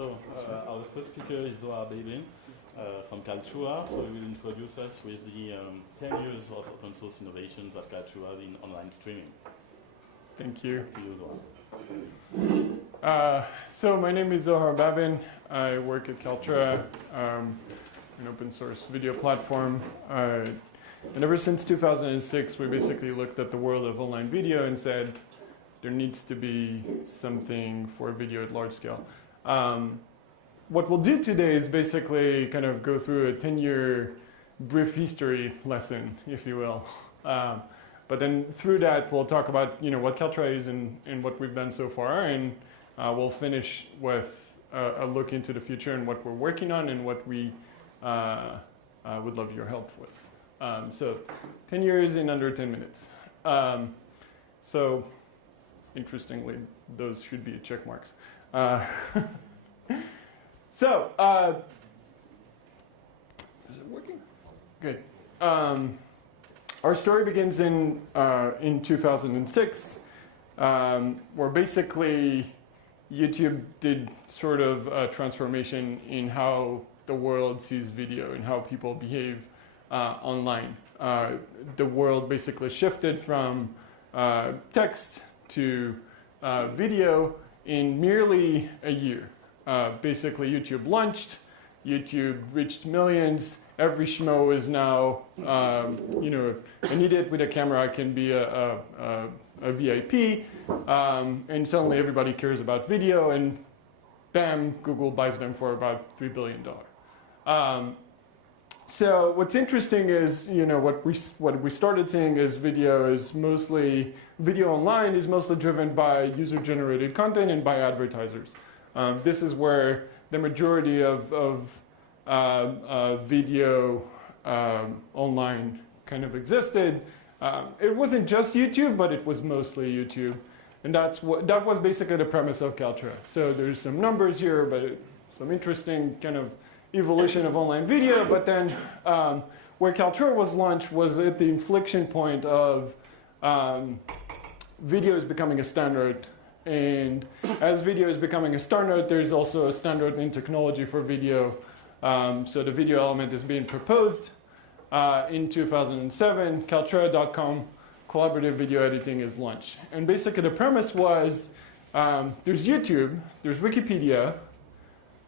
Our first speaker is Zohar Beibin from Kaltura. So he will introduce us with the 10 years of open source innovations that Kaltura has in online streaming. Thank you. To you, Zohar. So my name is Zohar Beibin. I work at Kaltura, an open source video platform. And ever since 2006, we basically looked at the world of online video and said, there needs to be something for video at large scale. What we'll do today is basically kind of go through a 10-year brief history lesson, if you will. But then through that, we'll talk about what Kaltura is and what we've done so far, and we'll finish with a look into the future and what we're working on and what we would love your help with. So 10 years in under 10 minutes. So interestingly, those should be check marks. Is it working? Good. Our story begins in 2006, where basically YouTube did sort of a transformation in how the world sees video and how people behave online. The world basically shifted from text to video in merely a year. Basically, YouTube launched, YouTube reached millions. Every schmo is now, an idiot with a camera can be a VIP, and suddenly everybody cares about video, and bam, Google buys them for about $3 billion. So what's interesting is, what we started seeing is video online is mostly driven by user-generated content and by advertisers. This is where the majority of video online kind of existed. It wasn't just YouTube, but it was mostly YouTube, and that was basically the premise of Kaltura. So there's some numbers here, but some interesting kind of evolution of online video. But then where Kaltura was launched was at the inflection point of video is becoming a standard. And as video is becoming a standard, there's also a standard in technology for video. So the video element is being proposed. In 2007, Kaltura.com collaborative video editing is launched. And basically the premise was there's YouTube, there's Wikipedia,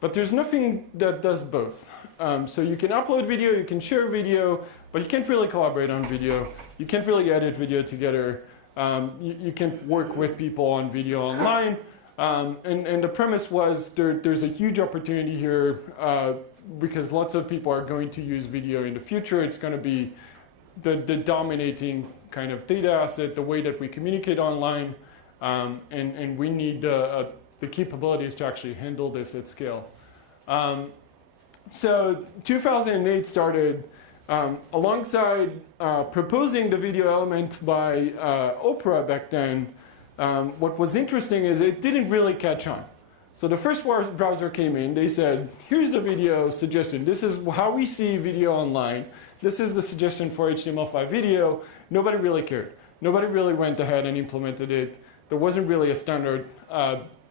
but there's nothing that does both. So you can upload video, you can share video, but you can't really collaborate on video. You can't really edit video together. You can work with people on video online. And the premise was there's a huge opportunity here because lots of people are going to use video in the future. It's going to be the dominating kind of data asset, the way that we communicate online. And we need the capabilities to actually handle this at scale. So 2008 started alongside proposing the video element by Oprah back then. What was interesting is it didn't really catch on. So the first browser came in, they said, here's the video suggestion. This is how we see video online. This is the suggestion for HTML5 video. Nobody really cared. Nobody really went ahead and implemented it. There wasn't really a standard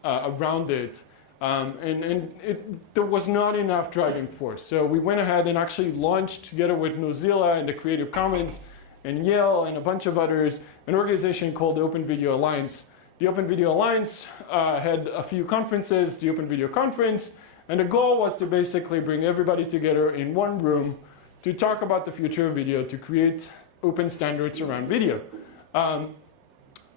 around it. There was not enough driving force. So we went ahead and actually launched, together with Mozilla and the Creative Commons and Yale and a bunch of others, an organization called the Open Video Alliance. The Open Video Alliance had a few conferences, the Open Video Conference, and the goal was to basically bring everybody together in one room to talk about the future of video, to create open standards around video.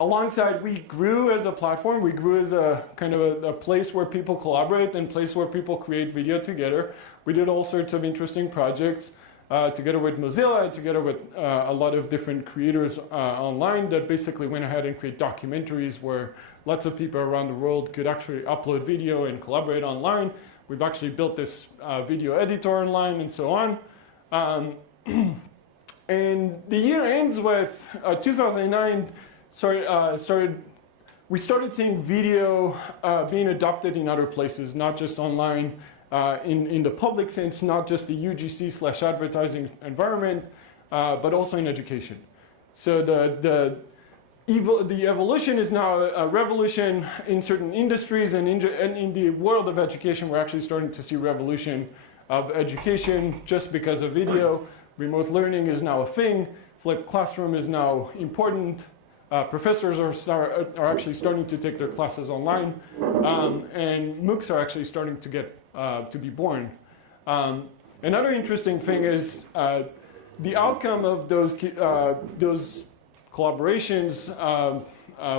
Alongside, we grew as a platform. We grew as a kind of a place where people collaborate and place where people create video together. We did all sorts of interesting projects together with Mozilla, together with a lot of different creators online that basically went ahead and create documentaries where lots of people around the world could actually upload video and collaborate online. We've actually built this video editor online and so on. And the year ends with 2009. We started seeing video being adopted in other places, not just online, in the public sense, not just the UGC/advertising environment, but also in education. So the evolution is now a revolution in certain industries, and in the world of education, we're actually starting to see revolution of education just because of video. Remote learning is now a thing. Flipped classroom is now important. Professors are actually starting to take their classes online, and MOOCs are actually starting to get to be born. Another interesting thing is the outcome of those collaborations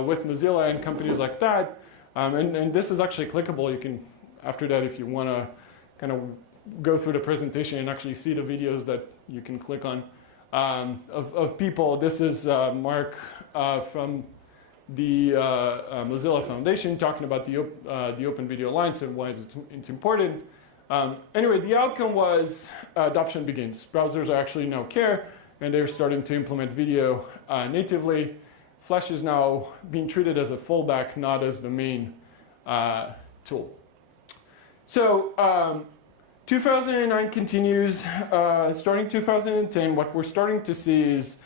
with Mozilla and companies like that, and this is actually clickable. You can, after that, if you want to kind of go through the presentation and actually see the videos that you can click on of people. This is Mark from the Mozilla Foundation talking about the Open Video Alliance and why it's important. Anyway, the outcome was adoption begins. Browsers actually now care, and they're starting to implement video natively. Flash is now being treated as a fallback, not as the main tool. So 2009 continues. Starting 2010, what we're starting to see is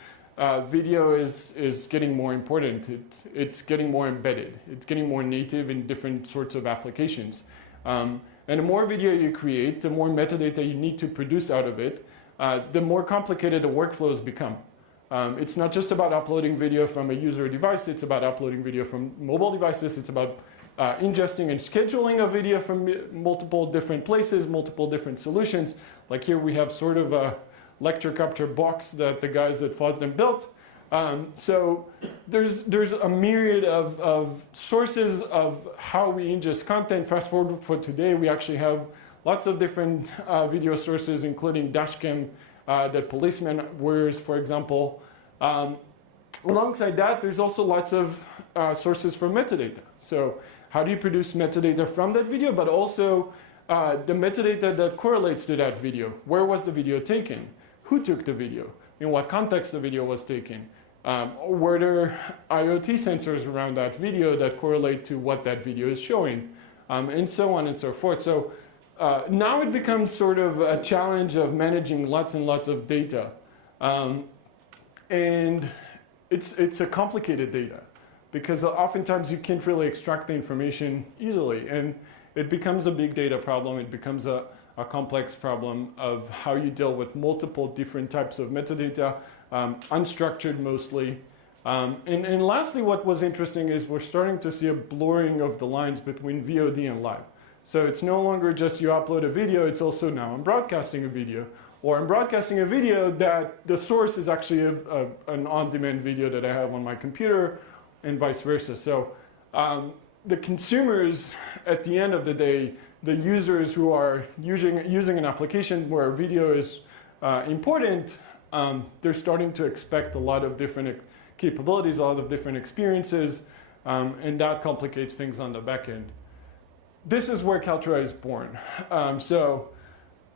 video is getting more important. It's getting more embedded. It's getting more native in different sorts of applications. And the more video you create, the more metadata you need to produce out of it, the more complicated the workflows become. It's not just about uploading video from a user device, it's about uploading video from mobile devices, it's about ingesting and scheduling a video from multiple different places, multiple different solutions. Like here we have sort of a lecture capture box that the guys at FOSDEM built. So there's a myriad of sources of how we ingest content. Fast forward for today, we actually have lots of different video sources, including dashcam that policemen wears, for example. Alongside that, there's also lots of sources for metadata. So how do you produce metadata from that video, but also the metadata that correlates to that video? Where was the video taken? Who took the video? In what context the video was taken? Were there IoT sensors around that video that correlate to what that video is showing? And so on and so forth. So now it becomes sort of a challenge of managing lots and lots of data. And it's a complicated data, because oftentimes you can't really extract the information easily. And it becomes a big data problem. It becomes a complex problem of how you deal with multiple different types of metadata, unstructured mostly. And lastly, what was interesting is we're starting to see a blurring of the lines between VOD and live. So it's no longer just you upload a video, it's also now I'm broadcasting a video. Or I'm broadcasting a video that the source is actually an on-demand video that I have on my computer, and vice versa. So the consumers, at the end of the day, the users who are using an application where video is important, they're starting to expect a lot of different capabilities, a lot of different experiences, and that complicates things on the back end. This is where Kaltura is born. So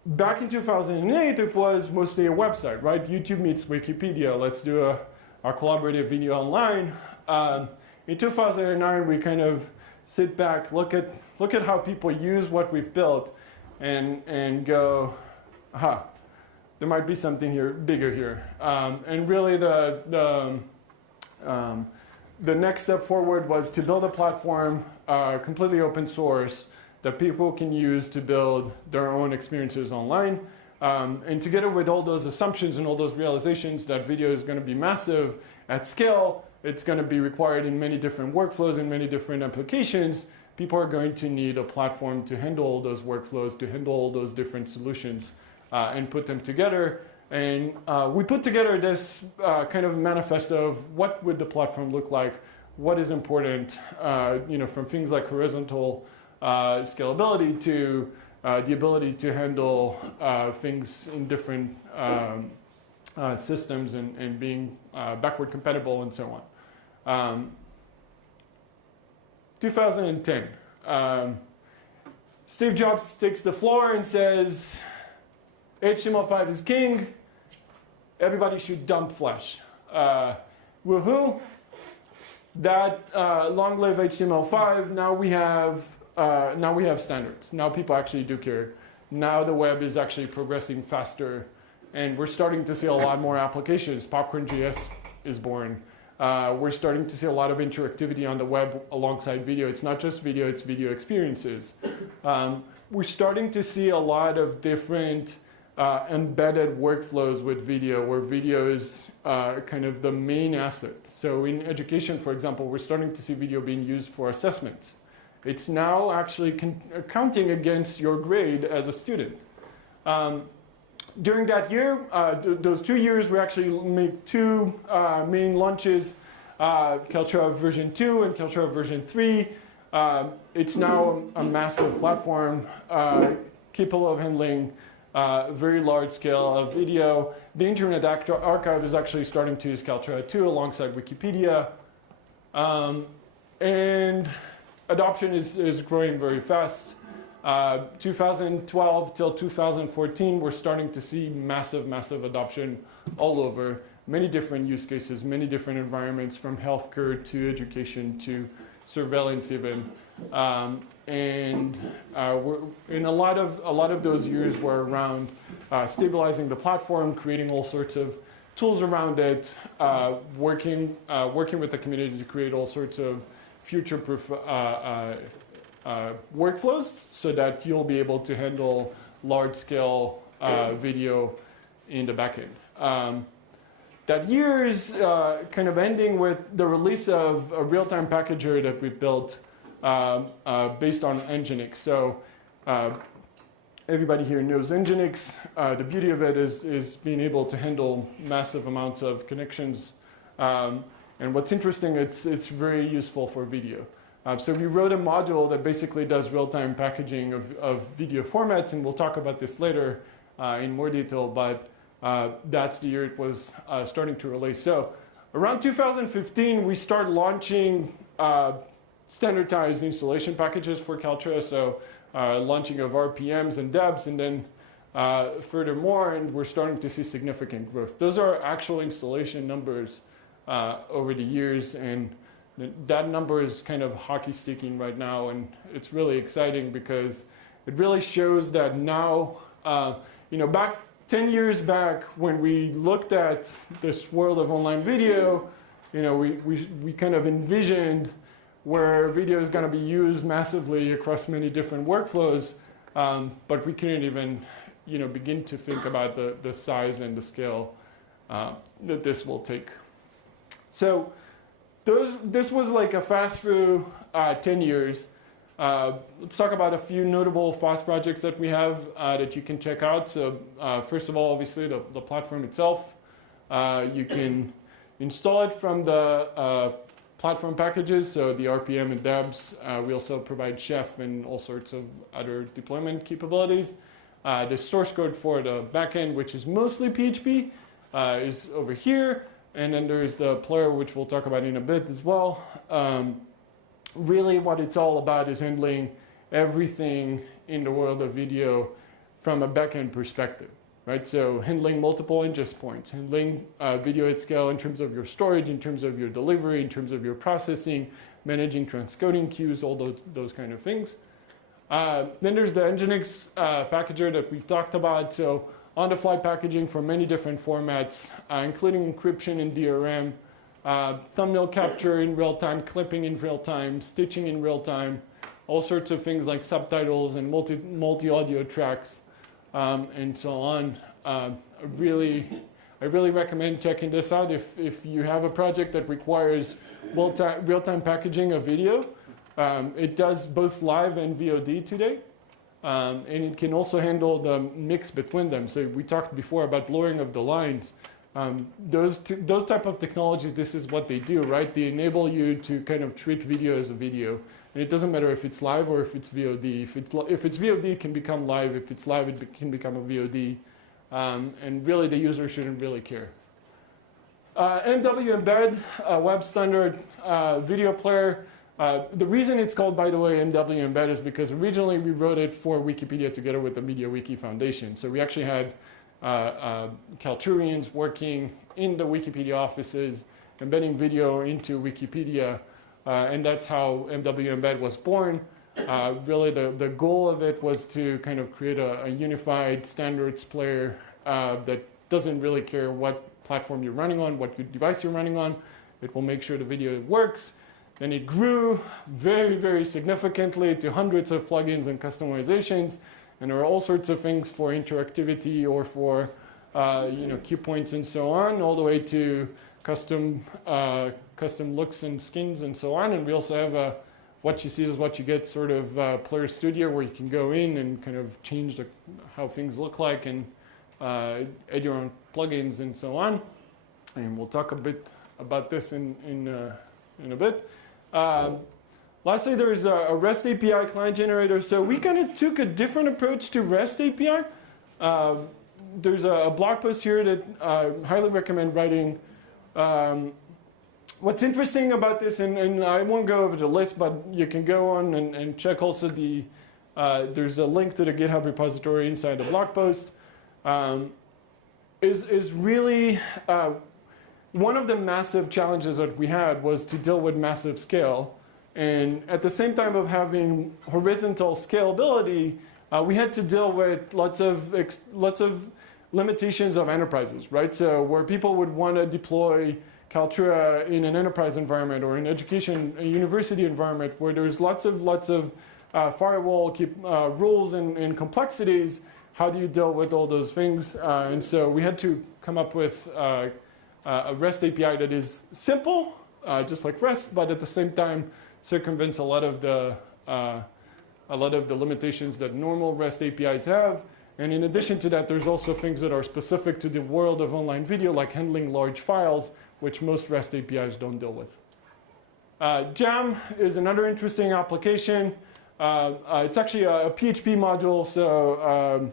back in 2008, it was mostly a website, right? YouTube meets Wikipedia. Let's do a collaborative video online. In 2009, we kind of sit back, look at how people use what we've built, and go, aha, there might be something here bigger here. And really, the next step forward was to build a platform, completely open source, that people can use to build their own experiences online. And together with all those assumptions and all those realizations that video is going to be massive at scale, it's going to be required in many different workflows and many different applications, people are going to need a platform to handle all those workflows, to handle all those different solutions, and put them together. And we put together this kind of manifesto of what would the platform look like, what is important, from things like horizontal scalability to the ability to handle things in different systems and being backward compatible and so on. 2010. Steve Jobs takes the floor and says, HTML5 is king. Everybody should dump Flash. Woohoo! That long live HTML5. Now we have standards. Now people actually do care. Now the web is actually progressing faster, and we're starting to see a lot more applications. Popcorn.js is born. We're starting to see a lot of interactivity on the web alongside video. It's not just video, it's video experiences. We're starting to see a lot of different embedded workflows with video, where video is kind of the main asset. So in education, for example, we're starting to see video being used for assessments. It's now actually counting against your grade as a student. During that year, those 2 years, we actually made two main launches, Kaltura version 2 and Kaltura version 3. It's now a massive platform capable of handling very large scale of video. The Internet Archive is actually starting to use Kaltura 2 alongside Wikipedia. And adoption is growing very fast. 2012 till 2014, we're starting to see massive adoption all over. Many different use cases, many different environments, from healthcare to education to surveillance even. And we're in a lot of those years were around stabilizing the platform, creating all sorts of tools around it, working with the community to create all sorts of future-proof workflows so that you'll be able to handle large-scale video in the backend. That year is kind of ending with the release of a real-time packager that we built based on Nginx. So everybody here knows Nginx. The beauty of it is being able to handle massive amounts of connections. And what's interesting, it's very useful for video. So we wrote a module that basically does real-time packaging of video formats, and we'll talk about this later in more detail, but that's the year it was starting to release. So around 2015, we start launching standardized installation packages for Kaltura, so launching of RPMs and debs, and then furthermore, and we're starting to see significant growth. Those are actual installation numbers over the years, and that number is kind of hockey sticking right now, and it's really exciting because it really shows that now, back 10 years back when we looked at this world of online video, we kind of envisioned where video is going to be used massively across many different workflows, but we couldn't even, begin to think about the size and the scale that this will take. So this was like a fast through 10 years. Let's talk about a few notable FOSS projects that we have that you can check out. So first of all, obviously the platform itself. You can install it from the platform packages, so the RPM and debs. We also provide Chef and all sorts of other deployment capabilities. The source code for the backend, which is mostly PHP, is over here. And then there's the player, which we'll talk about in a bit as well. Really what it's all about is handling everything in the world of video from a backend perspective, right? So handling multiple ingest points, handling video at scale in terms of your storage, in terms of your delivery, in terms of your processing, managing transcoding queues, all those kind of things. Then there's the Nginx packager that we've talked about. So on-the-fly packaging for many different formats, including encryption and DRM, thumbnail capture in real time, clipping in real time, stitching in real time, all sorts of things like subtitles and multi-audio tracks, and so on. I really recommend checking this out if you have a project that requires real-time packaging of video. It does both live and VOD today. And it can also handle the mix between them. So we talked before about blurring of the lines. Those type of technologies, this is what they do, right? They enable you to kind of treat video as a video. And it doesn't matter if it's live or if it's VOD. If it's VOD, it can become live. If it's live, it can become a VOD. And really, the user shouldn't really care. MW Embed, a web standard video player. The reason it's called, by the way, MW Embed is because originally we wrote it for Wikipedia together with the MediaWiki Foundation. So we actually had Kalturians working in the Wikipedia offices, embedding video into Wikipedia, and that's how MW Embed was born. Really, the goal of it was to kind of create a unified standards player that doesn't really care what platform you're running on, what device you're running on. it will make sure the video works. Then it grew very, very significantly to hundreds of plugins and customizations. And there are all sorts of things for interactivity or for cue points and so on, all the way to custom looks and skins and so on. And we also have a what you see is what you get sort of player studio, where you can go in and kind of change how things look like and add your own plugins and so on. And we'll talk a bit about this in a bit. Lastly, there's a REST API client generator. So we kind of took a different approach to REST API. There's a blog post here that I highly recommend writing. What's interesting about this, and I won't go over the list, but you can go on and check also there's a link to the GitHub repository inside the blog post, is really one of the massive challenges that we had was to deal with massive scale. And at the same time of having horizontal scalability, we had to deal with lots of limitations of enterprises, right? So where people would want to deploy Kaltura in an enterprise environment or an a university environment where there's lots of firewall rules and complexities, how do you deal with all those things? And so we had to come up with a REST API that is simple, just like REST, but at the same time circumvents a lot of the limitations that normal REST APIs have. And in addition to that, there's also things that are specific to the world of online video, like handling large files, which most REST APIs don't deal with. Jam is another interesting application. It's actually a PHP module, so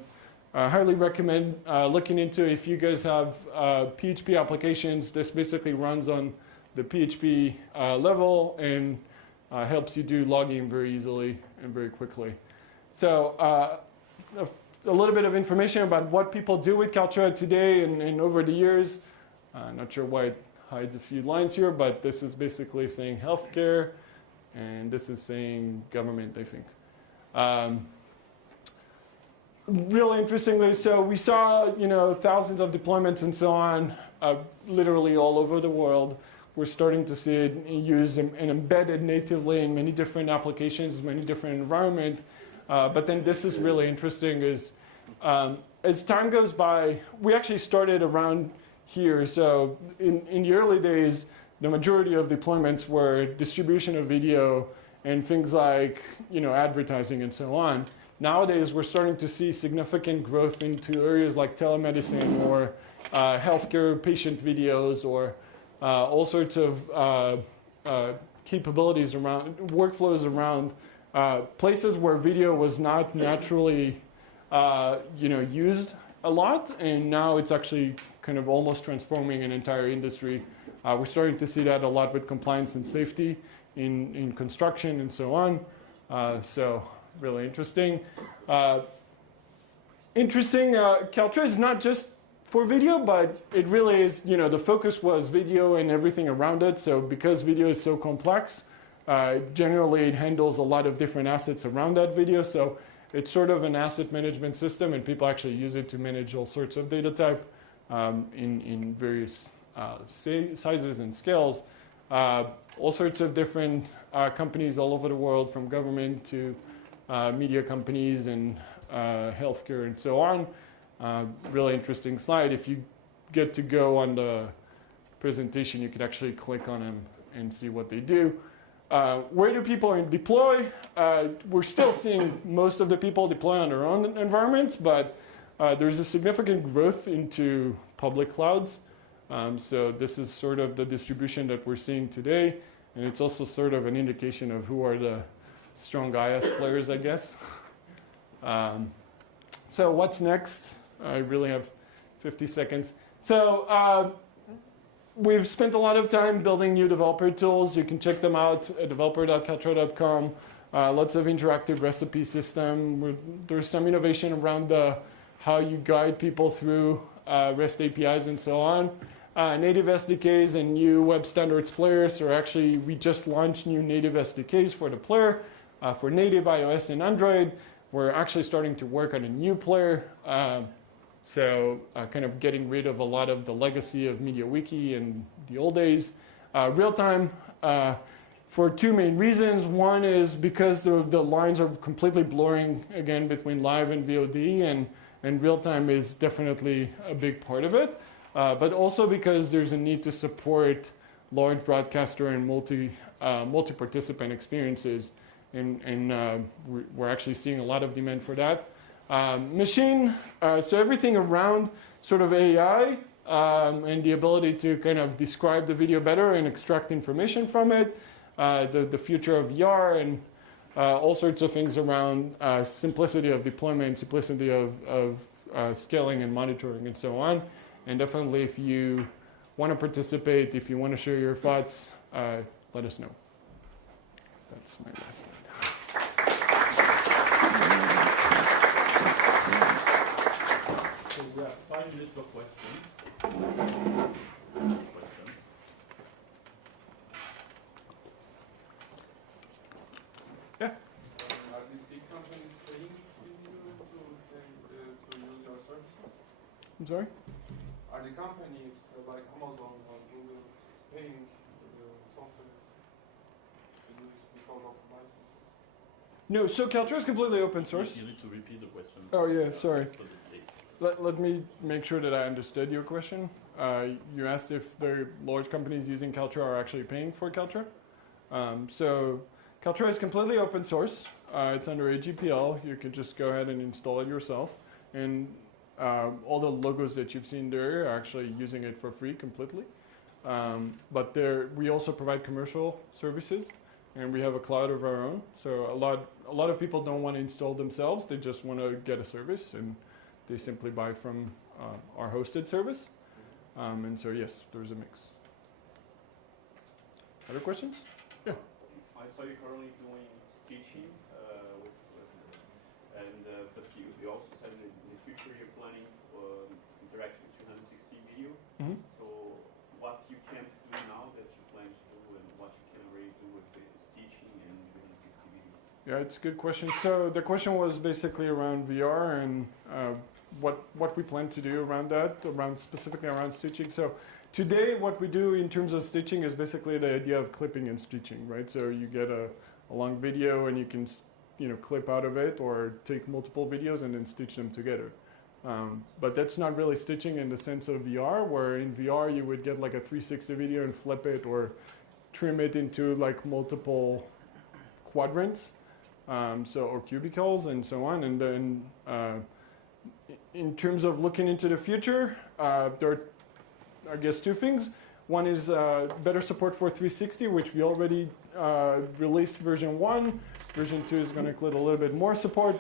I highly recommend looking into if you guys have PHP applications. This basically runs on the PHP level and helps you do logging very easily and very quickly. So a little bit of information about what people do with Kaltura today and over the years. Not sure why it hides a few lines here, but this is basically saying healthcare, and this is saying government, I think. Really interestingly, so we saw thousands of deployments and so on, literally all over the world. We're starting to see it used and embedded natively in many different applications, many different environments. But then this is really interesting is as time goes by, we actually started around here. So in the early days, the majority of deployments were distribution of video and things like advertising and so on. Nowadays, we're starting to see significant growth into areas like telemedicine or healthcare patient videos or all sorts of capabilities around workflows around places where video was not naturally used a lot, and now it's actually kind of almost transforming an entire industry. We're starting to see that a lot with compliance and safety in construction and so on. So really interesting. Kaltura is not just for video, but it really is, the focus was video and everything around it. So because video is so complex, generally it handles a lot of different assets around that video. So it's sort of an asset management system, and people actually use it to manage all sorts of data type in various sizes and scales. All sorts of different companies all over the world, from government to media companies and healthcare and so on. Really interesting slide. If you get to go on the presentation, you can actually click on them and see what they do. Where do people deploy? We're still seeing most of the people deploy on their own environments, but there's a significant growth into public clouds. So this is sort of the distribution that we're seeing today, and it's also sort of an indication of who are the strong IS players, I guess. So what's next? I really have 50 seconds. So we've spent a lot of time building new developer tools. You can check them out at developer.kaltura.com. Lots of interactive recipe system. There's some innovation around how you guide people through REST APIs and so on. Native SDKs and new web standards players. So actually, we just launched new native SDKs for the player for native iOS and Android. We're actually starting to work on a new player. So kind of getting rid of a lot of the legacy of MediaWiki and the old days. Real-time for two main reasons. One is because the lines are completely blurring, again, between live and VOD, and real-time is definitely a big part of it. But also because there's a need to support large broadcaster and multi-participant experiences, and we're actually seeing a lot of demand for that. So everything around sort of AI and the ability to kind of describe the video better and extract information from it, the future of VR, and all sorts of things around simplicity of deployment, simplicity of scaling and monitoring, and so on. And definitely, if you want to participate, if you want to share your thoughts, let us know. That's my last slide. So we have 5 minutes for questions. Yeah. Are these big companies paying you to use your services? I'm sorry? Are the companies like Amazon or Google paying software to use because of license? No, so Kaltura is completely open source. You need to repeat the question. Oh, yeah, sorry. Let me make sure that I understood your question. You asked if the large companies using Kaltura are actually paying for Kaltura. So Kaltura is completely open source. It's under AGPL. You can just go ahead and install it yourself. And all the logos that you've seen there are actually using it for free completely. But we also provide commercial services, and we have a cloud of our own. So a lot of people don't want to install themselves. They just want to get a service, and they simply buy from our hosted service. And so, yes, there's a mix. Other questions? Yeah. I saw you currently doing stitching, but you also said in the future you're planning interactive 360 video. Mm-hmm. So what you can't do now that you plan to do, and what you can already do with the stitching and 360 video? Yeah, it's a good question. So the question was basically around VR and what we plan to do around that, specifically around stitching. So today, what we do in terms of stitching is basically the idea of clipping and stitching, right? So you get a long video and you can, clip out of it, or take multiple videos and then stitch them together. But that's not really stitching in the sense of VR, where in VR you would get like a 360 video and flip it or trim it into like multiple quadrants, or cubicles and so on. And then in terms of looking into the future, there are, I guess, 2 things. One is better support for 360, which we already released version 1. Version 2 is going to include a little bit more support.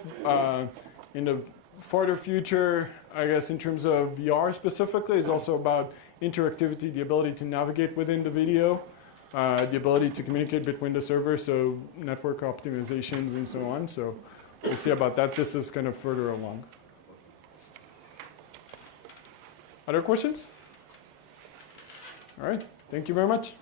In the farther future, I guess, in terms of VR specifically, is also about interactivity, the ability to navigate within the video, the ability to communicate between the servers, so network optimizations and so on. So we'll see about that. This is kind of further along. Other questions? All right. Thank you very much.